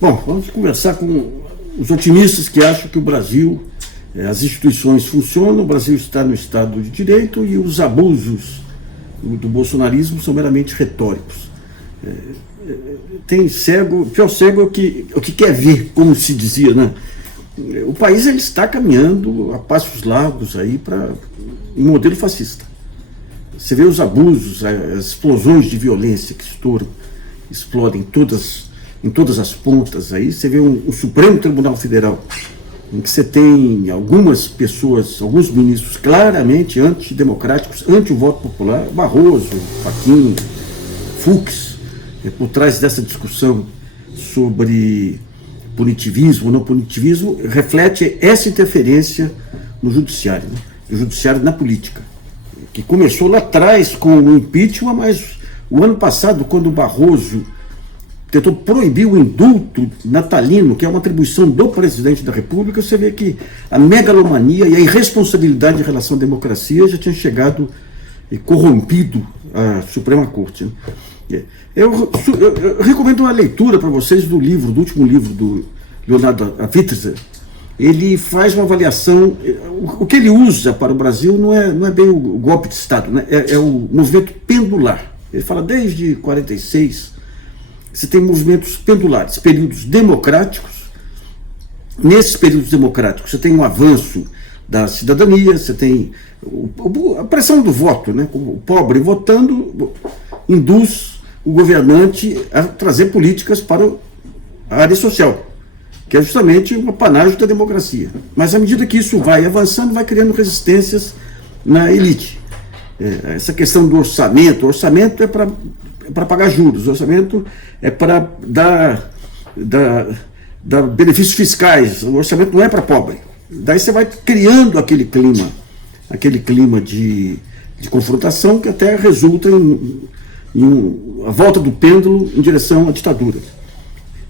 Bom, vamos conversar com os otimistas que acham que o Brasil, as instituições funcionam, o Brasil está no Estado de Direito e os abusos do bolsonarismo são meramente retóricos. Tem cego, o pior cego é o que quer ver, como se dizia, né? O país ele está caminhando a passos largos aí para um modelo fascista. Você vê os abusos, as explosões de violência que explodem em todas as pontas. Aí você vê um Supremo Tribunal Federal em que você tem algumas pessoas, alguns ministros claramente antidemocráticos, anti o voto popular, Barroso, Fachin, Fux, por trás dessa discussão sobre punitivismo ou não punitivismo, reflete essa interferência no judiciário, né? O judiciário na política, que começou lá atrás com o impeachment, mas o ano passado, quando o Barroso tentou proibir o indulto natalino, que é uma atribuição do presidente da República, você vê que a megalomania e a irresponsabilidade em relação à democracia já tinha chegado e corrompido a Suprema Corte, né? Eu recomendo uma leitura para vocês do último livro do Leonardo Avitzer. Ele faz uma avaliação, o que ele usa para o Brasil não é bem o golpe de Estado, né? É o movimento pendular. Ele fala desde 46, você tem movimentos pendulares, períodos democráticos. Nesses períodos democráticos você tem um avanço da cidadania, você tem a pressão do voto, né? O pobre votando induz o governante a trazer políticas para a área social, que é justamente um apanágio da democracia. Mas à medida que isso vai avançando, vai criando resistências na elite. Essa questão do orçamento, o orçamento é para pagar juros, o orçamento é para dar benefícios fiscais, o orçamento não é para pobre. Daí você vai criando aquele clima de confrontação que até resulta em a volta do pêndulo em direção à ditadura.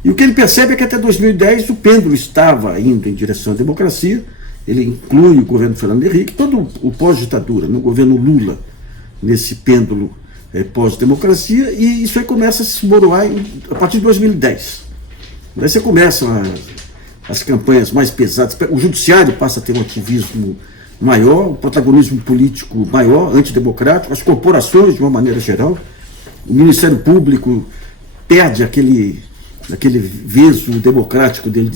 E o que ele percebe é que até 2010 o pêndulo estava indo em direção à democracia. Ele inclui o governo Fernando Henrique, todo o pós-ditadura, no governo Lula, nesse pêndulo pós-democracia, e isso aí começa a se esboroar a partir de 2010. Daí você começa as campanhas mais pesadas, o judiciário passa a ter um ativismo maior, um protagonismo político maior, antidemocrático, as corporações de uma maneira geral. O Ministério Público perde aquele veso democrático dele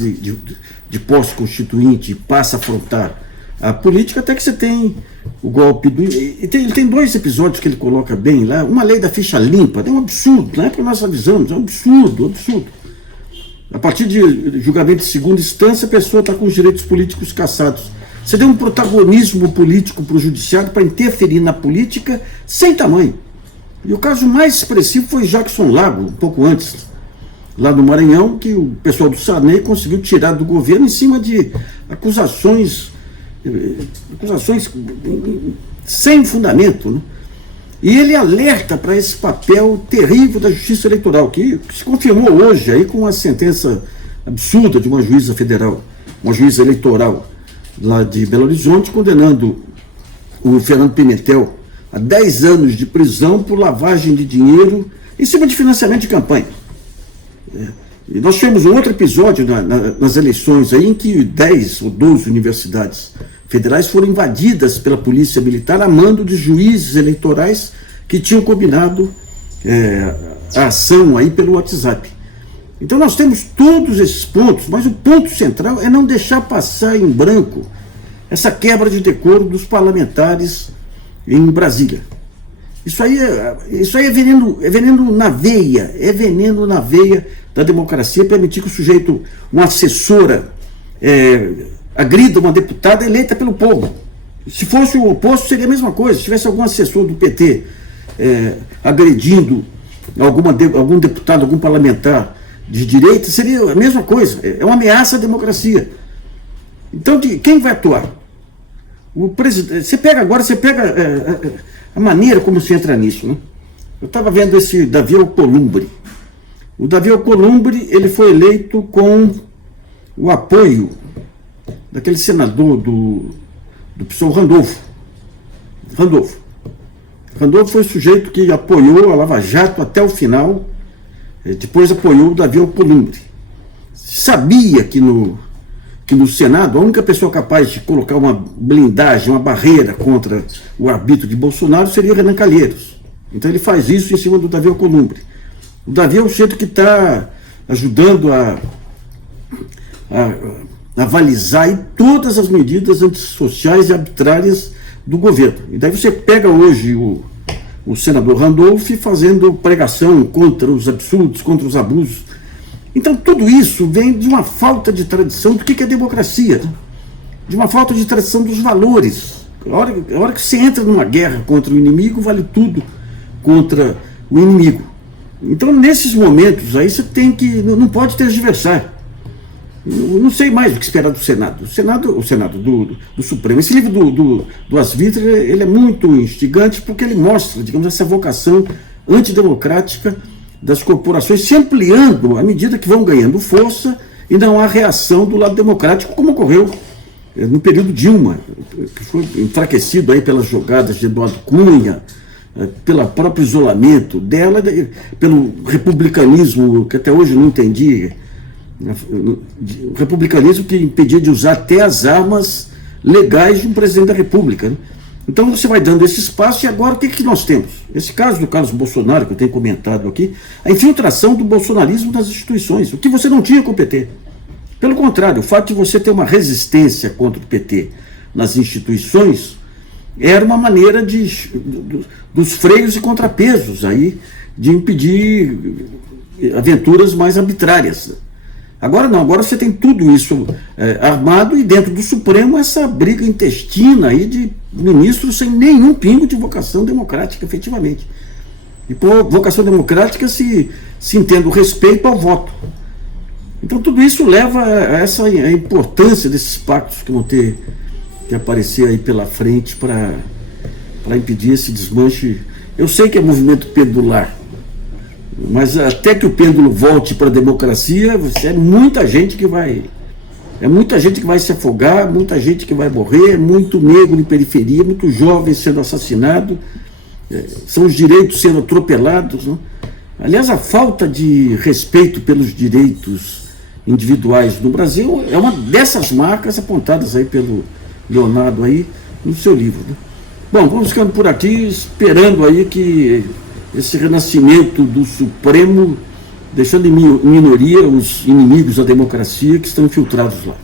de posse constituinte e passa a afrontar a política, até que você tem o golpe do... Ele tem dois episódios que ele coloca bem lá, uma lei da ficha limpa, é um absurdo, não é porque nós avisamos, é um absurdo. A partir de julgamento de segunda instância, a pessoa está com os direitos políticos cassados. Você deu um protagonismo político para o judiciário para interferir na política sem tamanho. E o caso mais expressivo foi Jackson Lago, um pouco antes, lá no Maranhão, que o pessoal do Sarney conseguiu tirar do governo em cima de acusações sem fundamento, né? E ele alerta para esse papel terrível da justiça eleitoral, que se confirmou hoje aí com uma sentença absurda de uma juíza federal, uma juíza eleitoral lá de Belo Horizonte, condenando o Fernando Pimentel a 10 anos de prisão por lavagem de dinheiro em cima de financiamento de campanha. E nós tivemos um outro episódio nas eleições aí, em que 10 ou 12 universidades federais foram invadidas pela polícia militar a mando de juízes eleitorais que tinham combinado a ação aí pelo WhatsApp. Então nós temos todos esses pontos, mas o ponto central é não deixar passar em branco essa quebra de decoro dos parlamentares em Brasília. Isso aí é veneno na veia, da democracia, permitir que o sujeito, uma assessora, agrida uma deputada eleita pelo povo. Se fosse o oposto, seria a mesma coisa. Se tivesse algum assessor do PT agredindo algum deputado, algum parlamentar de direita, seria a mesma coisa. É uma ameaça à democracia. Então, quem vai atuar? O presidente. Você pega a maneira como se entra nisso, né? Eu estava vendo esse Davi Alcolumbre. O Davi Alcolumbre, ele foi eleito com o apoio daquele senador do PSOL, Randolfo. Randolfo foi o sujeito que apoiou a Lava Jato até o final, depois apoiou o Davi Alcolumbre. sabia que no Senado a única pessoa capaz de colocar uma blindagem, uma barreira contra o arbítrio de Bolsonaro seria Renan Calheiros. Então ele faz isso em cima do Davi Alcolumbre. O Davi é o sujeito que está ajudando a avalizar aí todas as medidas antissociais e arbitrárias do governo. E daí você pega hoje o senador Randolph fazendo pregação contra os absurdos, contra os abusos. Então tudo isso vem de uma falta de tradição do que é democracia, né? De uma falta de tradição dos valores. A hora que você entra numa guerra contra o inimigo, vale tudo contra o inimigo. Então nesses momentos aí você tem que, não pode tergiversar. Eu não sei mais o que esperar do Senado. O Senado do Supremo. Esse livro do Asvitra, ele é muito instigante porque ele mostra, digamos, essa vocação antidemocrática das corporações se ampliando à medida que vão ganhando força e não há reação do lado democrático, como ocorreu no período Dilma, que foi enfraquecido aí pelas jogadas de Eduardo Cunha, pelo próprio isolamento dela, pelo republicanismo que até hoje eu não entendi, o republicanismo que impedia de usar até as armas legais de um presidente da República, né? Então você vai dando esse espaço e agora o que nós temos? Esse caso do Carlos Bolsonaro, que eu tenho comentado aqui, a infiltração do bolsonarismo nas instituições, o que você não tinha com o PT. Pelo contrário, o fato de você ter uma resistência contra o PT nas instituições era uma maneira dos freios e contrapesos aí, de impedir aventuras mais arbitrárias. Agora não, agora você tem tudo isso armado e dentro do Supremo essa briga intestina aí de ministros sem nenhum pingo de vocação democrática, efetivamente. E por vocação democrática se entende o respeito ao voto. Então tudo isso leva a importância desses pactos que vão ter que aparecer aí pela frente para impedir esse desmanche. Eu sei que é movimento pendular, mas até que o pêndulo volte para a democracia, é muita gente que vai se afogar, muita gente que vai morrer, muito negro em periferia, muito jovem sendo assassinado, são os direitos sendo atropelados, né? Aliás, a falta de respeito pelos direitos individuais no Brasil é uma dessas marcas apontadas aí pelo Leonardo aí no seu livro, né? Bom, vamos ficando por aqui, esperando aí que esse renascimento do Supremo, deixando em minoria os inimigos da democracia que estão infiltrados lá.